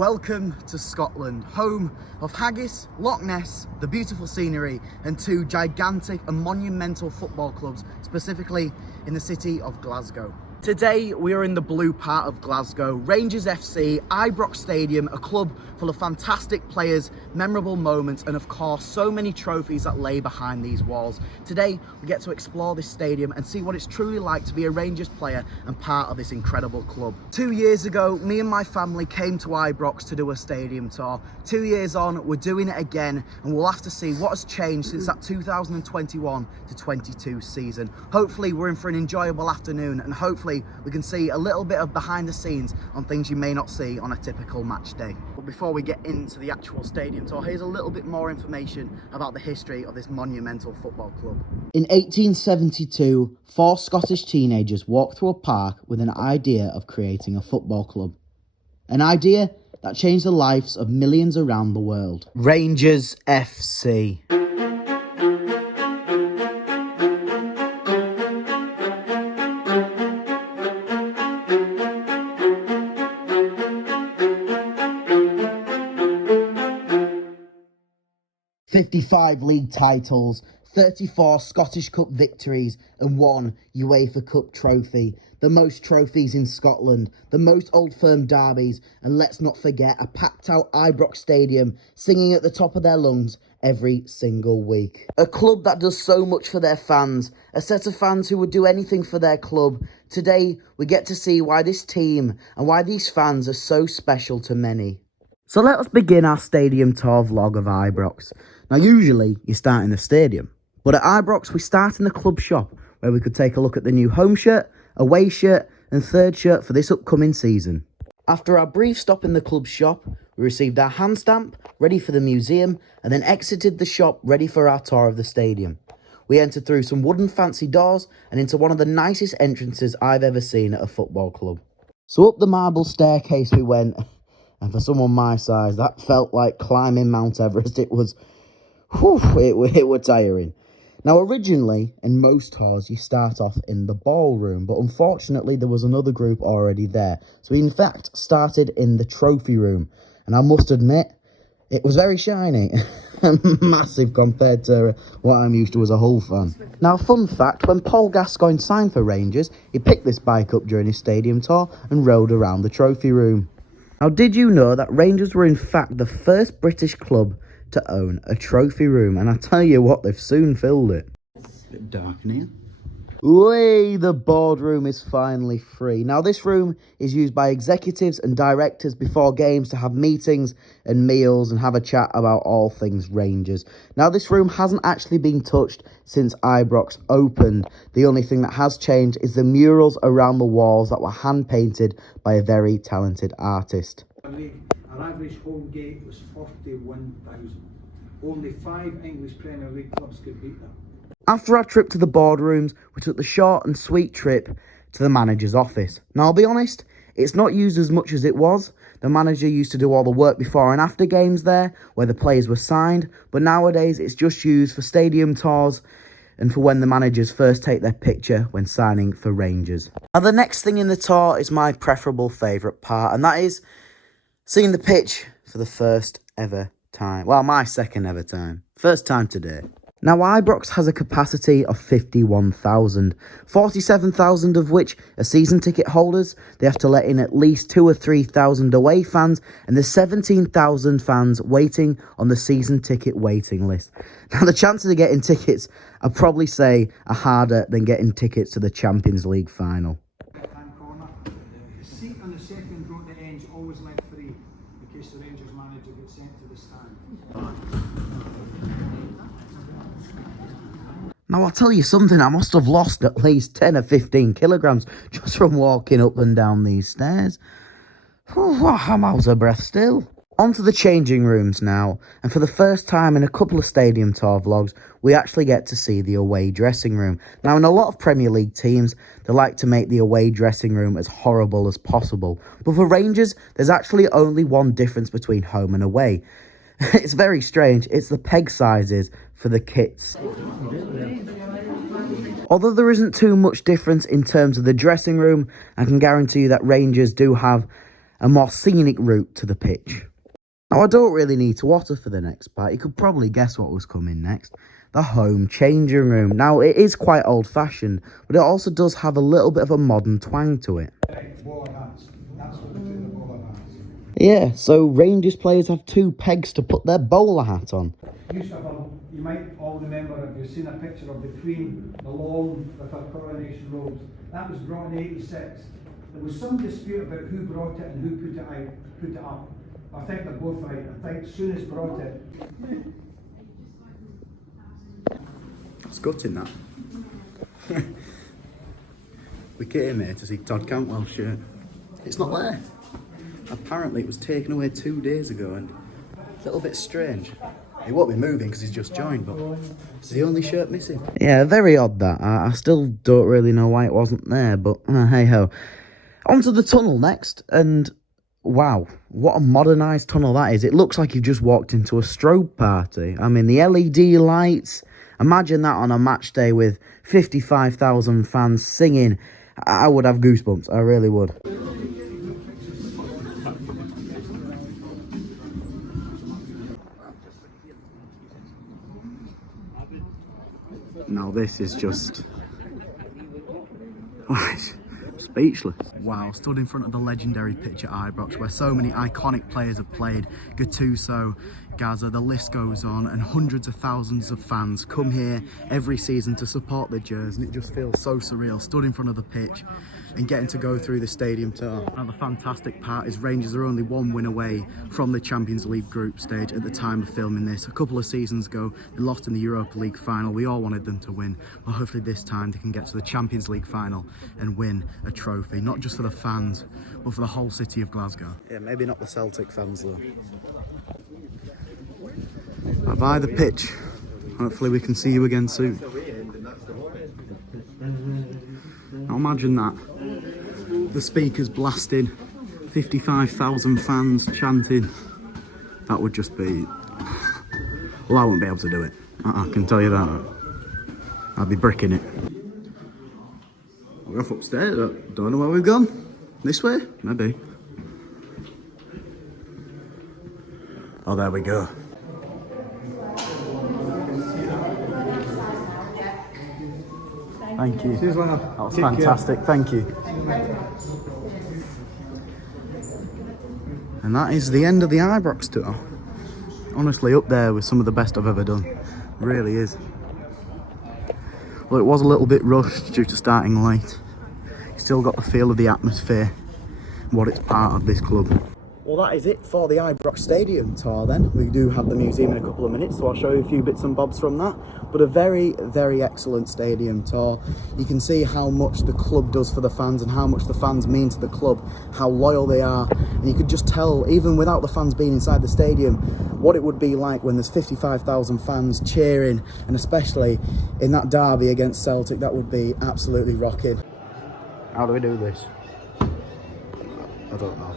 Welcome to Scotland, home of haggis, Loch Ness, the beautiful scenery, and two gigantic and monumental football clubs, specifically in the city of Glasgow. Today we are in the blue part of Glasgow, Rangers FC, Ibrox Stadium, a club full of fantastic players, memorable moments, and of course so many trophies that lay behind these walls. Today we get to explore this stadium and see what it's truly like to be a Rangers player and part of this incredible club. 2 years ago, me and my family came to Ibrox to do a stadium tour. 2 years on, we're doing it again, and we'll have to see what has changed since that 2021 to 22 season. Hopefully we're in for an enjoyable afternoon, and hopefully we can see a little bit of behind the scenes on things you may not see on a typical match day. But before we get into the actual stadium tour, here's a little bit more information about the history of this monumental football club. In 1872, 4 Scottish teenagers walked through a park with an idea of creating a football club. An idea that changed the lives of millions around the world. Rangers FC. "55 league titles, 34 Scottish Cup victories and 1 UEFA Cup trophy. The most trophies in Scotland, the most Old Firm derbies, and let's not forget a packed out Ibrox Stadium singing at the top of their lungs every single week. A club that does so much for their fans, a set of fans who would do anything for their club. Today we get to see why this team and why these fans are so special to many. So let us begin our stadium tour vlog of Ibrox. Now usually you start in the stadium, but at Ibrox we start in the club shop where we could take a look at the new home shirt, away shirt and third shirt for this upcoming season. After our brief stop in the club shop, we received our hand stamp, ready for the museum, and then exited the shop ready for our tour of the stadium. We entered through some wooden fancy doors and into one of the nicest entrances I've ever seen at a football club. So up the marble staircase we went, and for someone my size, that felt like climbing Mount Everest. It was tiring. Now, originally, in most tours, you start off in the ballroom, but unfortunately, there was another group already there. So we, in fact, started in the trophy room, and I must admit, it was very shiny. Massive compared to what I'm used to as a Hull fan. Now, fun fact, when Paul Gascoigne signed for Rangers, he picked this bike up during his stadium tour and rode around the trophy room. Now, did you know that Rangers were in fact the first British club to own a trophy room? And I tell you what, they've soon filled it. It's a bit dark in here. Way, the boardroom is finally free. Now, this room is used by executives and directors before games to have meetings and meals and have a chat about all things Rangers. Now, this room hasn't actually been touched since Ibrox opened. The only thing that has changed is the murals around the walls that were hand-painted by a very talented artist. Our average home gate was 41,000. Only 5 English Premier League clubs could beat that. After our trip to the boardrooms, we took the short and sweet trip to the manager's office. Now, I'll be honest, it's not used as much as it was. The manager used to do all the work before and after games there, where the players were signed, but nowadays it's just used for stadium tours and for when the managers first take their picture when signing for Rangers. Now, the next thing in the tour is my preferable favourite part, and that is seeing the pitch for the first ever time. Well, my second ever time. First time today. Now, Ibrox has a capacity of 51,000, 47,000 of which are season ticket holders. They have to let in at least 2,000 or 3,000 away fans, and there's 17,000 fans waiting on the season ticket waiting list. Now, the chances of getting tickets, I'd probably say, are harder than getting tickets to the Champions League final. Left-hand corner. The seat on the second row at the end is always left free in case the Rangers manager gets sent to the stand. Now, I'll tell you something, I must have lost at least 10 or 15 kilograms just from walking up and down these stairs. I'm out of breath still. On to the changing rooms now, and for the first time in a couple of stadium tour vlogs, we actually get to see the away dressing room. Now, in a lot of Premier League teams, they like to make the away dressing room as horrible as possible. But for Rangers, there's actually only one difference between home and away. It's very strange, it's the peg sizes for the kits. Although there isn't too much difference in terms of the dressing room, I can guarantee you that Rangers do have a more scenic route to the pitch. Now, I don't really need to water for the next part. You could probably guess what was coming next. The home changing room. Now, it is quite old-fashioned, but it also does have a little bit of a modern twang to it. Bowler hats. That's what they do, the bowler hats. Yeah, so Rangers players have 2 pegs to put their bowler hat on. Used to have you might all remember if you've seen a picture of the Queen, along with her coronation robes. That was brought in '86. There was some dispute about who brought it and who put it up. I think they're both right. I think Soonest brought it. It's gutting that. We came here to see Todd Cantwell's shirt. It's not there. Apparently it was taken away 2 days ago and it's a little bit strange. He won't be moving because he's just joined, but it's the only shirt missing. Yeah, very odd that. I still don't really know why it wasn't there, but hey ho. On to the tunnel next, and wow, what a modernised tunnel that is. It looks like you've just walked into a strobe party. I mean, the LED lights, imagine that on a match day with 55,000 fans singing. I would have goosebumps, I really would. Now this is just speechless. Wow, stood in front of the legendary pitch at Ibrox where so many iconic players have played. Gattuso, Gaza, the list goes on, and hundreds of thousands of fans come here every season to support the Jers, and it just feels so surreal. Stood in front of the pitch and getting to go through the stadium tour. Now the fantastic part is Rangers are only 1 win away from the Champions League group stage at the time of filming this. A couple of seasons ago, they lost in the Europa League final. We all wanted them to win. Well, hopefully this time they can get to the Champions League final and win a trophy, not just for the fans, but for the whole city of Glasgow. Yeah, maybe not the Celtic fans though. Bye the pitch. Hopefully we can see you again soon. Now imagine that. The speakers blasting, 55,000 fans chanting. That would just be... Well, I wouldn't be able to do it. I can tell you that. I'd be bricking it. We're off upstairs. Don't know where we've gone. This way? Maybe. Oh, there we go. Thank you. Cheers, Leonard. That was fantastic. Thank you. And that is the end of the Ibrox tour. Honestly, up there with some of the best I've ever done. It really is. Well, it was a little bit rushed due to starting late. Still got the feel of the atmosphere, what it's part of this club. Well, that is it for the Ibrox Stadium tour then. We do have the museum in a couple of minutes, so I'll show you a few bits and bobs from that. But a very, very excellent stadium tour. You can see how much the club does for the fans and how much the fans mean to the club, how loyal they are. And you could just tell, even without the fans being inside the stadium, what it would be like when there's 55,000 fans cheering, and especially in that derby against Celtic. That would be absolutely rocking. How do we do this? I don't know.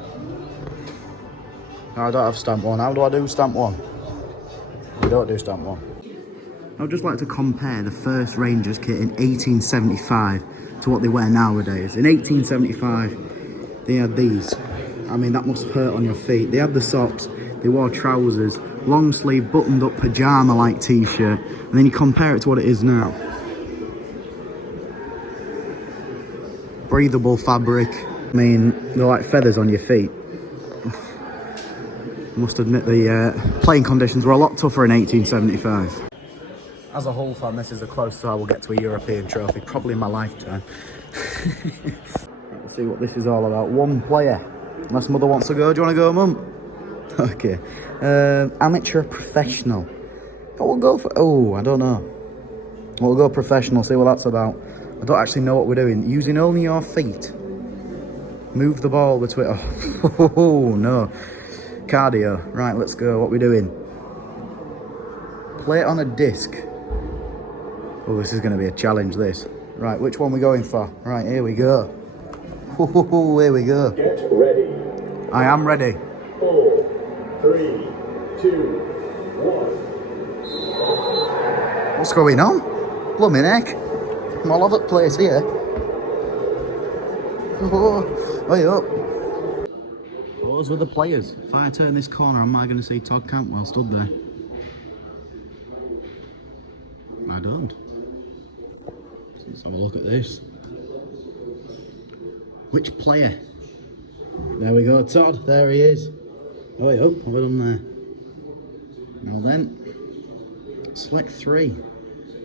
No, I don't have stamp 1. How do I do stamp 1? We don't do stamp 1. I'd just like to compare the first Rangers kit in 1875 to what they wear nowadays. In 1875, they had these. I mean, that must hurt on your feet. They had the socks, they wore trousers, long sleeve, buttoned up pyjama-like t-shirt, and then you compare it to what it is now. Breathable fabric. I mean, they're like feathers on your feet. I must admit the playing conditions were a lot tougher in 1875. As a Hull fan, this is the closest I will get to a European trophy, probably in my lifetime. Let's see what this is all about. One player. Unless Mother wants to go. Do you want to go, Mum? Okay. Amateur, professional. But we'll go for... Oh, I don't know. We'll go professional, see what that's about. I don't actually know what we're doing. Using only your feet. Move the ball between... Oh, no. Cardio. Right, let's go. What are we doing? Play it on a disc. Oh, this is going to be a challenge, this. Right, which one are we going for? Right, here we go. Oh, here we go. Get ready. I am ready. 4, 3, 2, 1. What's going on? Blooming heck. I'm all over the place here. Oh, way up. photos with the players. If I turn this corner, am I going to see Todd Cantwell stood there? I don't. Let's have a look at this. Which player? There we go, Todd. There he is. Oh, wait, have I done there? Now then, select 3.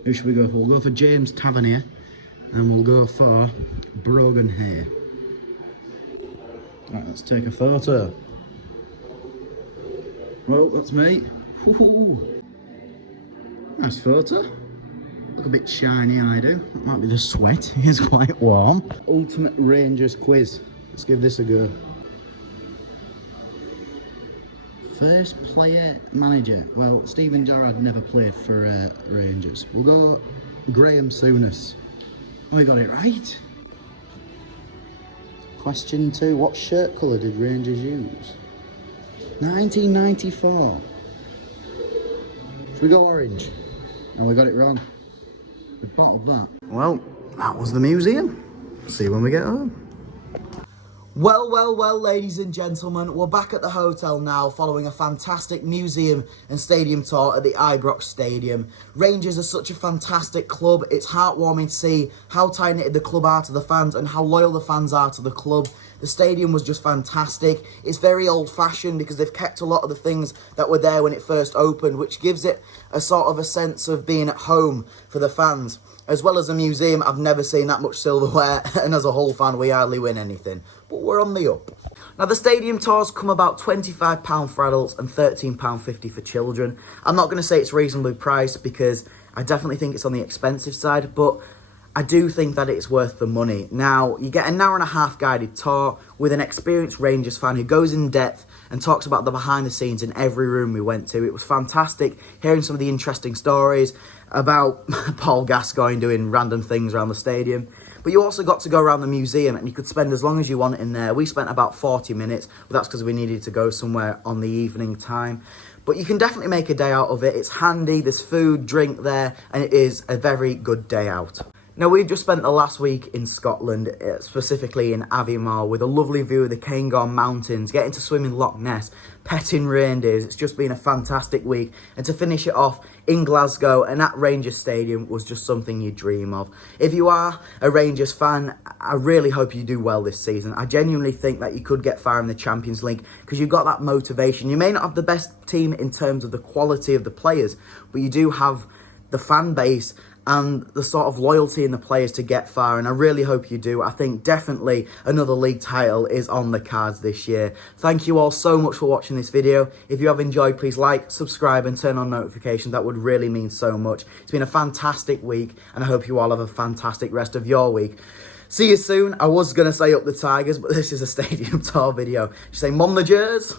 Who should we go for? We'll go for James Tavernier, and we'll go for Brogan here. Right, let's take a photo. Well, that's me. Woohoo. Nice photo. Look a bit shiny, I do. That might be the sweat. It's quite warm. Ultimate Rangers quiz. Let's give this a go. First player manager. Well, Stephen Gerrard never played for Rangers. We'll go Graham Souness. Oh, he got it right. Question 2. What shirt colour did Rangers use? 1994. Should we go orange? Oh, we got it wrong. We bottled that. Well, that was the museum. See you when we get home. Well, ladies and gentlemen, we're back at the hotel now following a fantastic museum and stadium tour at the Ibrox Stadium. Rangers are such a fantastic club. It's heartwarming to see how tight-knitted the club are to the fans and how loyal the fans are to the club. The stadium was just fantastic. It's very old-fashioned because they've kept a lot of the things that were there when it first opened, which gives it a sort of a sense of being at home for the fans. As well as a museum, I've never seen that much silverware, and as a Hull fan, we hardly win anything. But we're on the up. Now, the stadium tours come about £25 for adults and £13.50 for children. I'm not going to say it's reasonably priced because I definitely think it's on the expensive side, but I do think that it's worth the money. Now, you get an hour and a half guided tour with an experienced Rangers fan who goes in depth and talks about the behind the scenes in every room we went to. It was fantastic hearing some of the interesting stories about Paul Gascoigne doing random things around the stadium. But you also got to go around the museum and you could spend as long as you want in there. We spent about 40 minutes, but that's because we needed to go somewhere on the evening time. But you can definitely make a day out of it. It's handy, there's food, drink there, and it is a very good day out. Now, we've just spent the last week in Scotland, specifically in Aviemore, with a lovely view of the Cairngorm Mountains, getting to swim in Loch Ness, petting reindeers. It's just been a fantastic week. And to finish it off in Glasgow and at Rangers Stadium was just something you dream of. If you are a Rangers fan, I really hope you do well this season. I genuinely think that you could get far in the Champions League because you've got that motivation. You may not have the best team in terms of the quality of the players, but you do have the fan base and the sort of loyalty in the players to get far, and I really hope you do. I think definitely another league title is on the cards this year. Thank you all so much for watching this video. If you have enjoyed, please like, subscribe and turn on notifications. That would really mean so much. It's been a fantastic week, and I hope you all have a fantastic rest of your week. See you soon. I was going to say up the Tigers, but this is a stadium tour video. Just say, Mom the Jers.